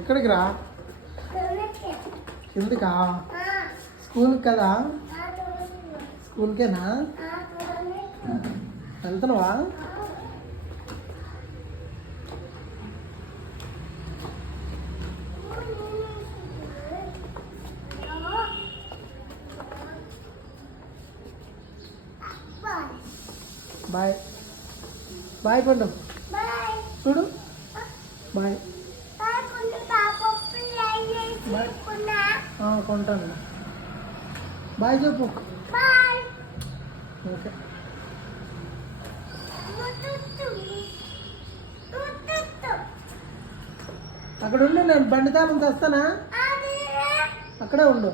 ఎక్కడికి రా? ఎందుకా? స్కూల్కి కదా? స్కూల్కేనా వెళ్తున్నావా? బాయ్ బాయ్ పండు చూడు బాయ్ కొంటాను బాయ్ చెప్పు. ఓకే అక్కడ ఉండు, నేను బండి తాపం తెస్తానా? అక్కడే ఉండు.